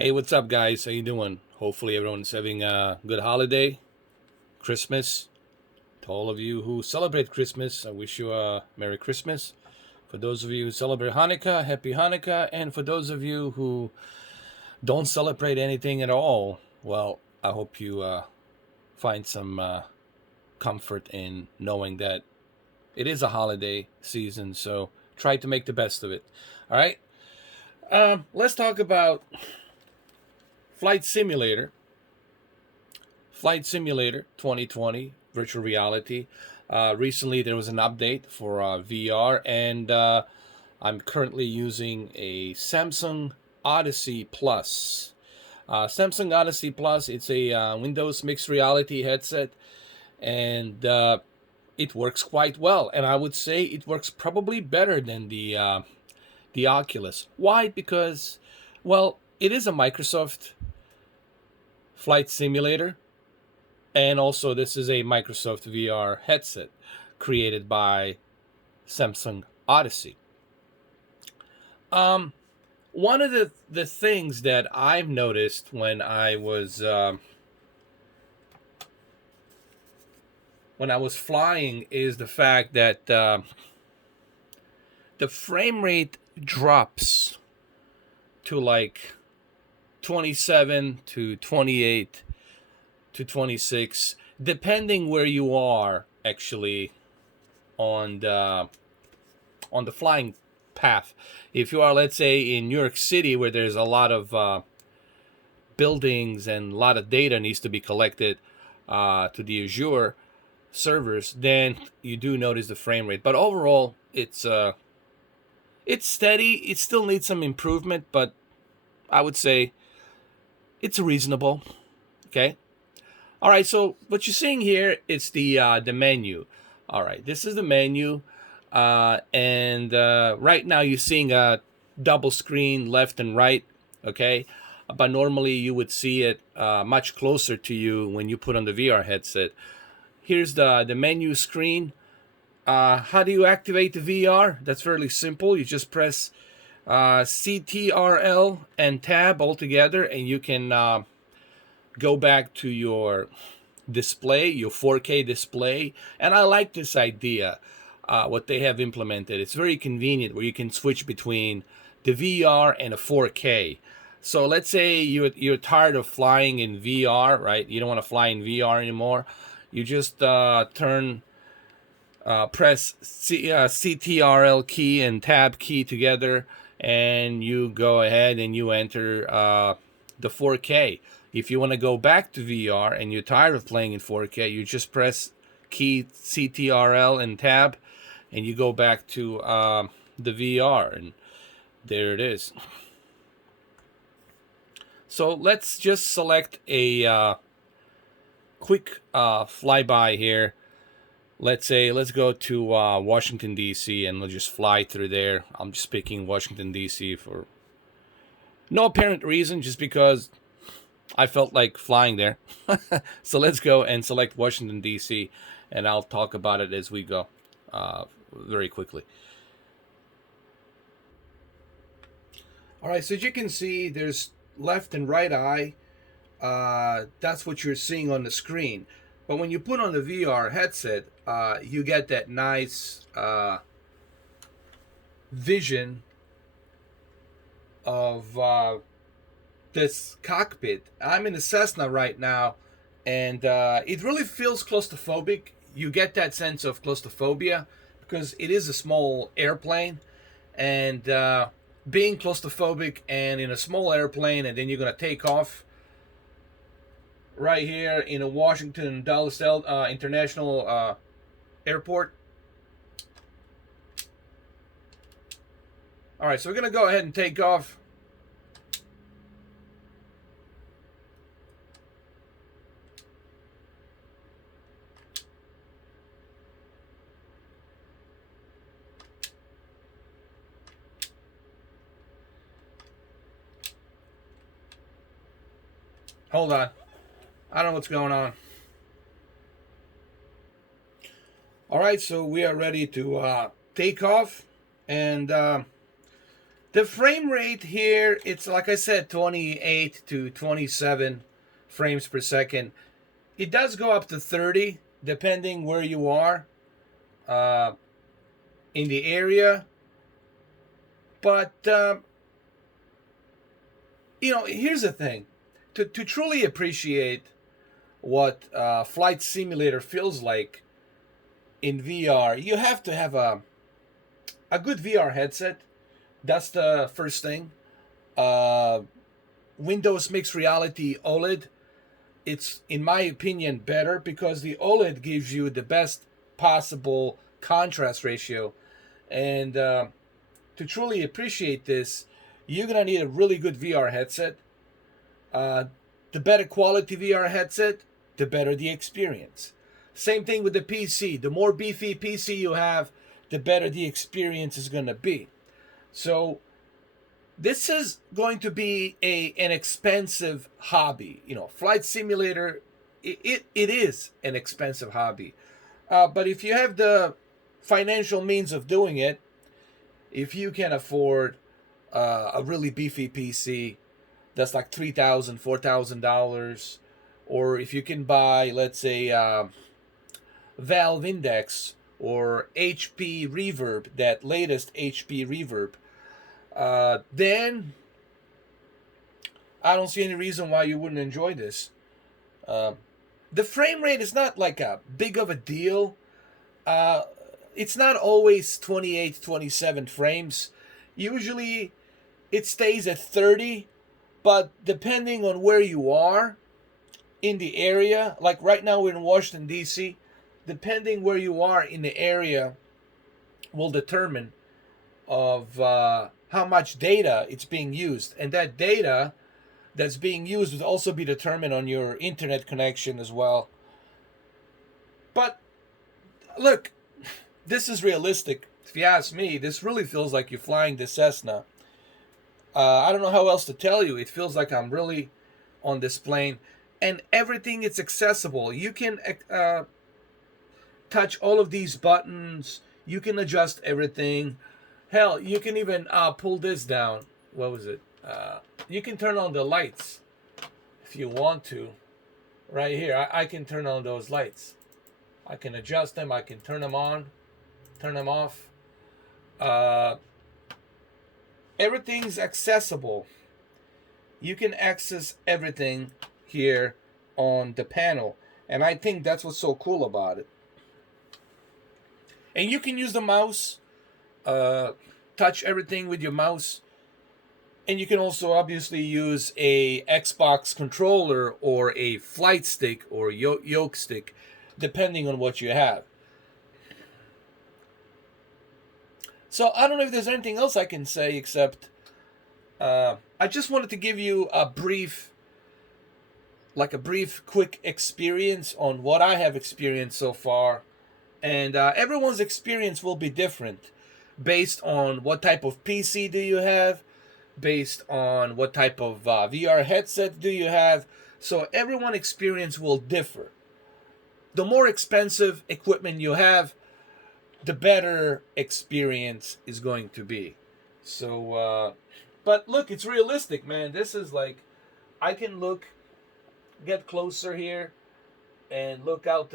Hey, what's up, guys? How you doing? Hopefully, everyone's having a good holiday, Christmas. To all of you who celebrate Christmas, I wish you a Merry Christmas. For those of you who celebrate Hanukkah, Happy Hanukkah. And for those of you who don't celebrate anything at all, well, I hope you find some comfort in knowing that it is a holiday season. So try to make the best of it. All right. Let's talk about Flight Simulator. Flight Simulator 2020 virtual reality. Recently, there was an update for VR, and I'm currently using a Samsung Odyssey Plus. Samsung Odyssey Plus. It's a Windows mixed reality headset, and it works quite well. And I would say it works probably better than the Oculus. Why? Because, well, it is a Microsoft flight simulator. And also, this is a Microsoft VR headset created by Samsung Odyssey. One of the things that I've noticed when I was flying is the fact that the frame rate drops to like 27 to 28 to 26, depending where you are actually on the flying path. If you are, let's say, in New York City, where there's a lot of buildings and a lot of data needs to be collected to the Azure servers, then you do notice the frame rate. But overall, it's steady. It still needs some improvement, but I would say it's reasonable. Okay. All right, so what you're seeing here is the menu. All right, this is the menu, and right now you're seeing a double screen left and right. Okay, but normally you would see it much closer to you when you put on the VR headset. Here's the menu screen. How do you activate the VR? That's fairly simple. You just press CTRL and tab all together, and you can go back to your display, your 4K display. And I like this idea, what they have implemented. It's very convenient where you can switch between the VR and a 4K. So let's say you're tired of flying in VR, right? You don't want to fly in VR anymore. You just press CTRL key and tab key together, and you go ahead and you enter the 4K. If you want to go back to VR and you're tired of playing in 4K, you just press key CTRL and tab, and you go back to the VR, and there it is. So let's just select a quick flyby here. Let's go to Washington, D.C., and we'll just fly through there. I'm just picking Washington, D.C. for no apparent reason, just because I felt like flying there. So let's go and select Washington, D.C., and I'll talk about it as we go very quickly. All right, so as you can see, there's left and right eye. That's what you're seeing on the screen. But when you put on the VR headset, you get that nice vision of this cockpit. I'm in a Cessna right now, and it really feels claustrophobic. You get that sense of claustrophobia because it is a small airplane, and being claustrophobic and in a small airplane, and then you're going to take off right here in a Washington Dulles International Airport. All right, so we're going to go ahead and take off. Hold on. I don't know what's going on. All right, so we are ready to take off, and The frame rate here, it's like I said, 28 to 27 frames per second. It does go up to 30 depending where you are uh, in the area. But, here's the thing. To truly appreciate what Flight Simulator feels like in VR, you have to have a good VR headset. That's the first thing. Uh, Windows Mixed Reality OLED. It's, in my opinion, better because the OLED gives you the best possible contrast ratio. And to truly appreciate this, you're going to need a really good VR headset. The better quality VR headset, the better the experience. Same thing with the PC. The more beefy PC you have, the better the experience is going to be. So this is going to be an expensive hobby. Flight Simulator, it is an expensive hobby. But if you have the financial means of doing it, if you can afford a really beefy PC that's like $3,000, $4,000, or if you can buy, let's say, Valve Index or HP Reverb, that latest HP Reverb, then I don't see any reason why you wouldn't enjoy this. The frame rate is not like a big of a deal. It's not always 28, 27 frames. Usually it stays at 30, but depending on where you are in the area, like right now we're in Washington, D.C., depending where you are in the area will determine of how much data it's being used. And that data that's being used would also be determined on your internet connection as well. But look, this is realistic. If you ask me, this really feels like you're flying the Cessna. I don't know how else to tell you. It feels like I'm really on this plane. And everything is accessible. You can touch all of these buttons. You can adjust everything. Hell, you can even pull this down. What was it? You can turn on the lights if you want to. Right here, I can turn on those lights. I can adjust them. I can turn them on, turn them off. Everything's accessible. You can access everything here on the panel. And I think that's what's so cool about it. And you can use the mouse, touch everything with your mouse. And you can also obviously use a Xbox controller or a flight stick or yoke stick, depending on what you have. So I don't know if there's anything else I can say except I just wanted to give you a brief, quick experience on what I have experienced so far. And everyone's experience will be different based on what type of PC do you have, based on what type of VR headset do you have. So everyone's experience will differ. The more expensive equipment you have, the better experience is going to be. So, but look, it's realistic, man. This is like, I can get closer here, and look out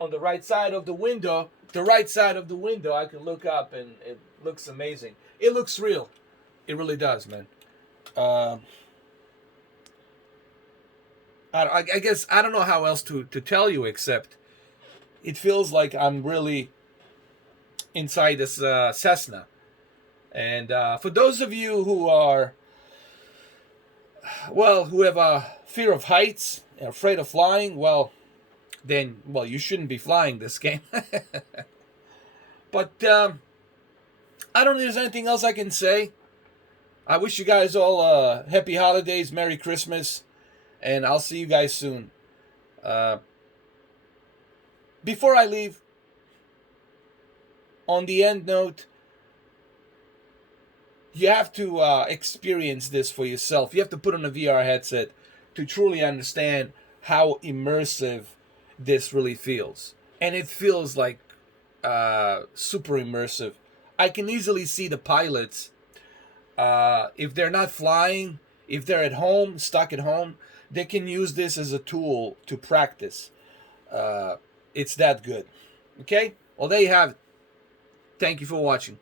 on the right side of the window. The right side of the window, I can look up, and it looks amazing. It looks real. It really does, man. I guess I don't know how else to tell you except it feels like I'm really inside this Cessna. And for those of you who are, who have a fear of heights and afraid of flying, then you shouldn't be flying this game. But I don't know if there's anything else I can say. I wish you guys all happy holidays, Merry Christmas, and I'll see you guys soon. Before I leave, on the end note, you have to experience this for yourself. You have to put on a VR headset to truly understand how immersive this really feels. And it feels like super immersive. I can easily see the pilots If they're not flying, if they're at home, stuck at home, they can use this as a tool to practice. It's that good. Okay? Well, there you have it. Thank you for watching.